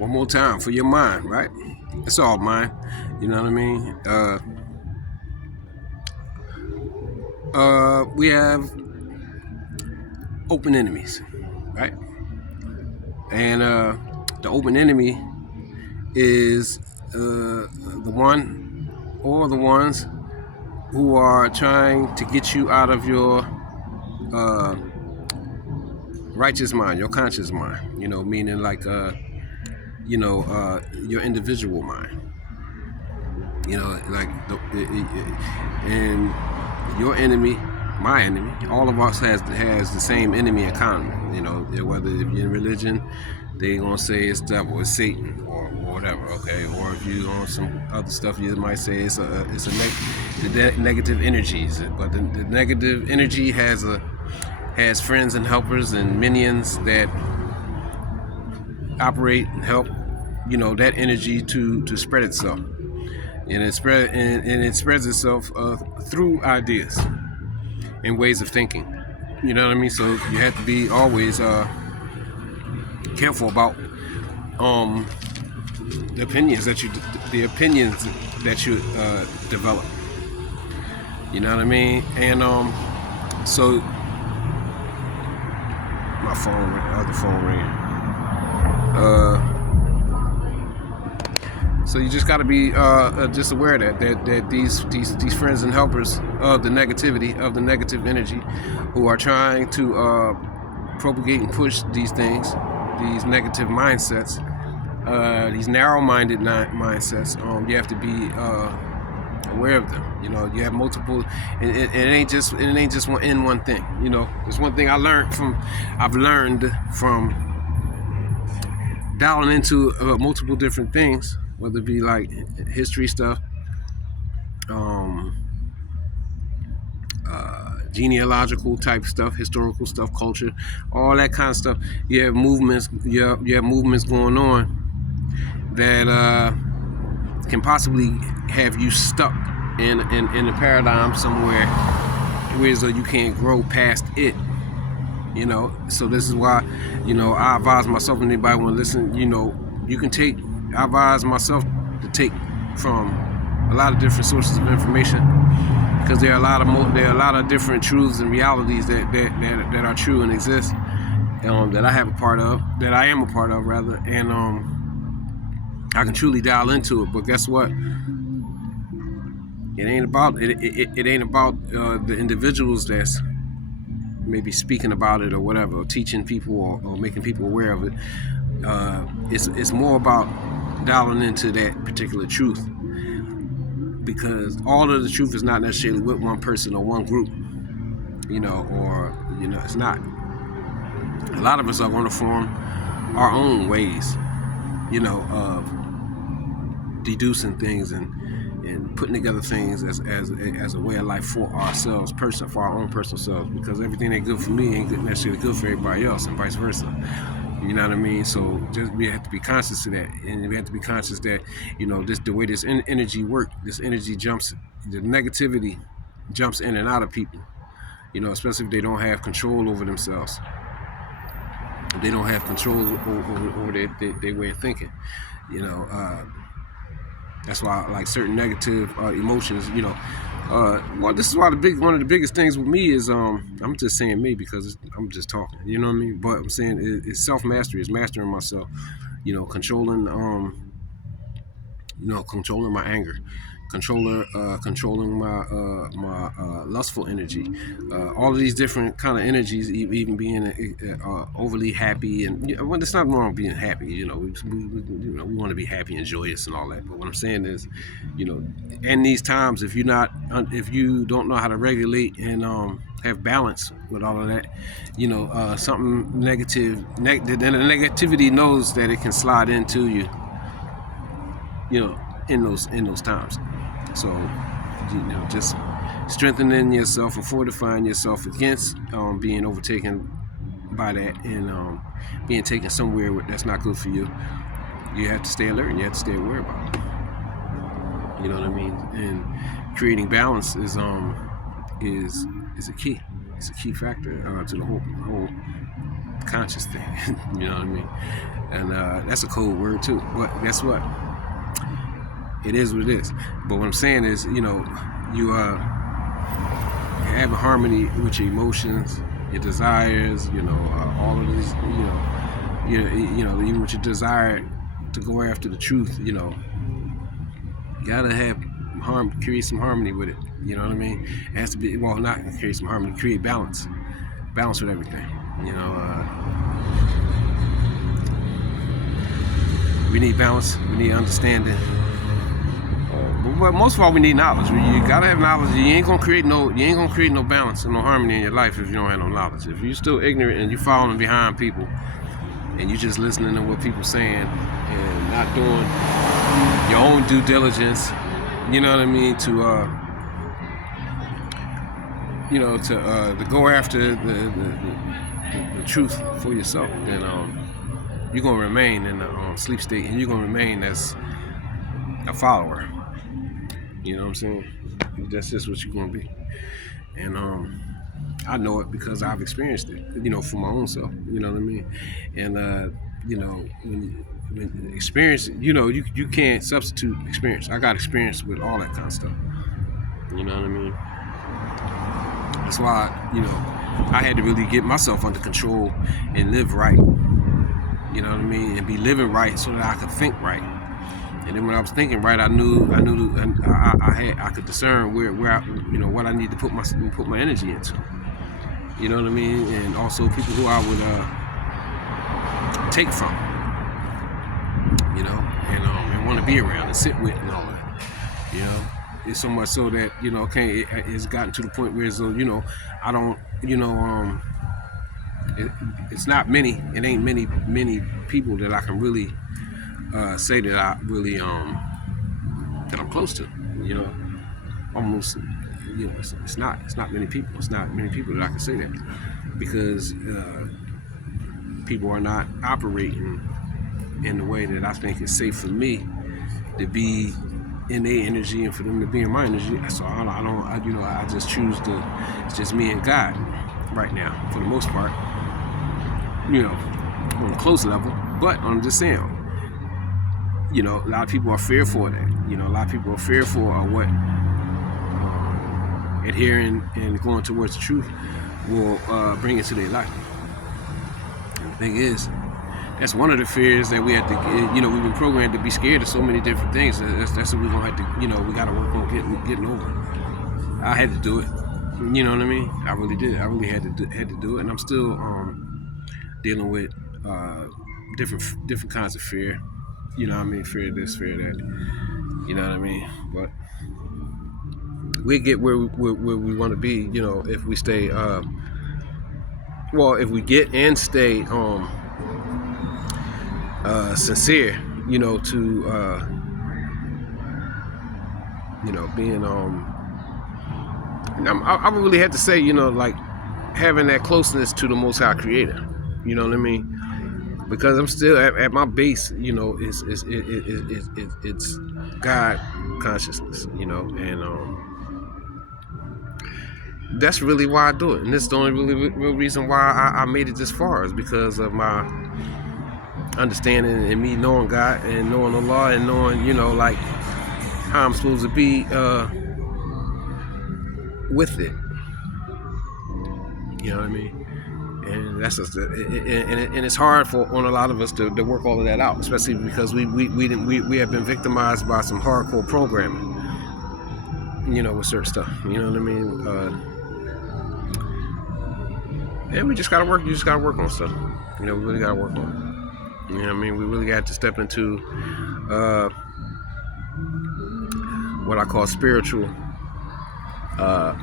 One more time for your mind, right? It's all mine. You know what I mean? We have open enemies, right? And the open enemy is the one or the ones who are trying to get you out of your uh, righteous mind, your conscious mind. Meaning like your individual mind. Like and your enemy, my enemy, all of us has the same enemy in common. Whether if you're in religion, they gonna say it's devil, it's Satan, or whatever. Okay, or if you on some other stuff, you might say it's negative energies. But the negative energy has friends and helpers and minions that operate and help that energy to spread itself. And it spreads itself through ideas and ways of thinking. You know what I mean? So you have to be always careful about the opinions that you develop. You know what I mean? And so my phone, other phone ringing. So you just got to be just aware that these friends and helpers of the negative energy, who are trying to propagate and push these things, these negative mindsets, these narrow-minded mindsets. You have to be aware of them. You have multiple. It ain't just one thing. There's one thing I've learned from dialing into multiple different things. Whether it be like history stuff, genealogical type stuff, historical stuff, culture, all that kind of stuff. You have movements. You have movements going on that can possibly have you stuck in a paradigm somewhere where you can't grow past it. So this is why I advise myself, and anybody want to listen. You can take. I advise myself to take from a lot of different sources of information, because there are a lot of different truths and realities that are true and exist, that I am a part of rather, and I can truly dial into it. But guess what? It ain't about the individuals that's maybe speaking about it or whatever, or teaching people or making people aware of it. It's more about dialing into that particular truth, because all of the truth is not necessarily with one person or one group, it's not. A lot of us are going to form our own ways, of deducing things and putting together things as a way of life for ourselves, for our own personal selves, because everything ain't good for me ain't necessarily good for everybody else, and vice versa. You know what I mean? So we have to be conscious of that, and we have to be conscious that the way this energy works, this energy the negativity jumps in and out of people. Especially if they don't have control over themselves. If they don't have control over their way of thinking. That's why like certain negative emotions. Well, this is why one of the biggest things with me is I'm just saying me because I'm just talking. You know what I mean? But I'm saying it's self-mastery. It's mastering myself. Controlling controlling my anger, controlling my lustful energy, all of these different kind of energies, even being overly happy, and well, there's nothing wrong with being happy. We want to be happy and joyous and all that. But what I'm saying is, in these times, if you don't know how to regulate and have balance with all of that, something negative, the negativity knows that it can slide into you. In those times. So, just strengthening yourself and fortifying yourself against being overtaken by that, and being taken somewhere that's not good for you. You have to stay alert, and you have to stay aware about it. You know what I mean? And creating balance is a key. It's a key factor to the whole conscious thing. You know what I mean? And that's a cold word too. But guess what? It is what it is. But what I'm saying is, you know, you have a harmony with your emotions, your desires, you know, all of these, you know, even with your desire to go after the truth, you know, you gotta have create some harmony with it. You know what I mean? It has to be, well, not create some harmony, create balance with everything. You know, we need balance, we need understanding. But most of all, we need knowledge. You gotta have knowledge. You ain't gonna create no balance and no harmony in your life if you don't have no knowledge. If you're still ignorant and you're following behind people and you're just listening to what people saying and not doing your own due diligence, you know what I mean, to to go after the truth for yourself, then you're gonna remain in the sleep state, and you're gonna remain as a follower. You know what I'm saying? That's just what you're gonna be. And I know it because I've experienced it, you know, for my own self. You know what I mean? And you know, when experience, you know, you can't substitute experience. I got experience with all that kind of stuff. You know what I mean? That's why, you know, I had to really get myself under control and live right. You know what I mean? And be living right so that I could think right. And then when I was thinking right, I could discern where I, you know, what I need to put my energy into. You know what I mean? And also people who I would take from. You know, and want to be around and sit with and all that. You know, it's so much so that, you know, it's gotten to the point where, so, you know, I don't, you know, it's not many. It ain't many people that I can really say that I really that I'm close to. You know, almost. You know, it's not many people. It's not many people that I can say that, because people are not operating in the way that I think is safe for me to be in their energy and for them to be in my energy. So I just choose to. It's just me and God right now, for the most part. You know, on a close level. But I'm just saying, you know, a lot of people are fearful of that. You know, a lot of people are fearful of what adhering and going towards the truth will bring into their life. And the thing is, that's one of the fears that we have to, you know, we've been programmed to be scared of so many different things. That's what we're going to have to, you know, we got to work on getting over. I had to do it. You know what I mean? I really did. I really had to do it. And I'm still dealing with different kinds of fear. You know what I mean? Fear of this, fear of that. You know what I mean? But we get where we want to be, you know, if we stay, if we get and stay sincere, you know, to, you know, being, I really had to say, you know, like having that closeness to the Most High Creator, you know what I mean? Because I'm still at my base, you know, it's God consciousness, you know, and that's really why I do it. And this is the only real reason why I made it this far, is because of my understanding and me knowing God and knowing Allah and knowing, you know, like how I'm supposed to be with it. You know what I mean? And that's just, and it's hard on a lot of us to work all of that out, especially because we have been victimized by some hardcore programming, you know, with certain stuff. You know what I mean? And we just gotta work. You just gotta work on stuff. You know, we really gotta work on it. You know what I mean? We really got to step into what I call spiritual,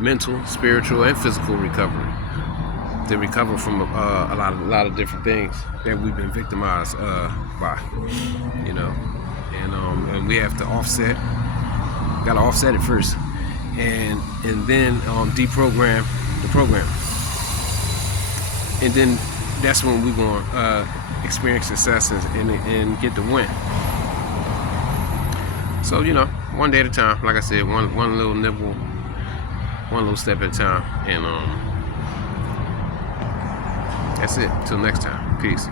mental, spiritual, and physical recovery. To recover from a lot of different things that we've been victimized by, you know, and we have to offset. Got to offset it first, and then deprogram the program, and then that's when we're going to experience success and get the win. So, you know, one day at a time. Like I said, one little nibble, one little step at a time, and That's it. Till next time. Peace.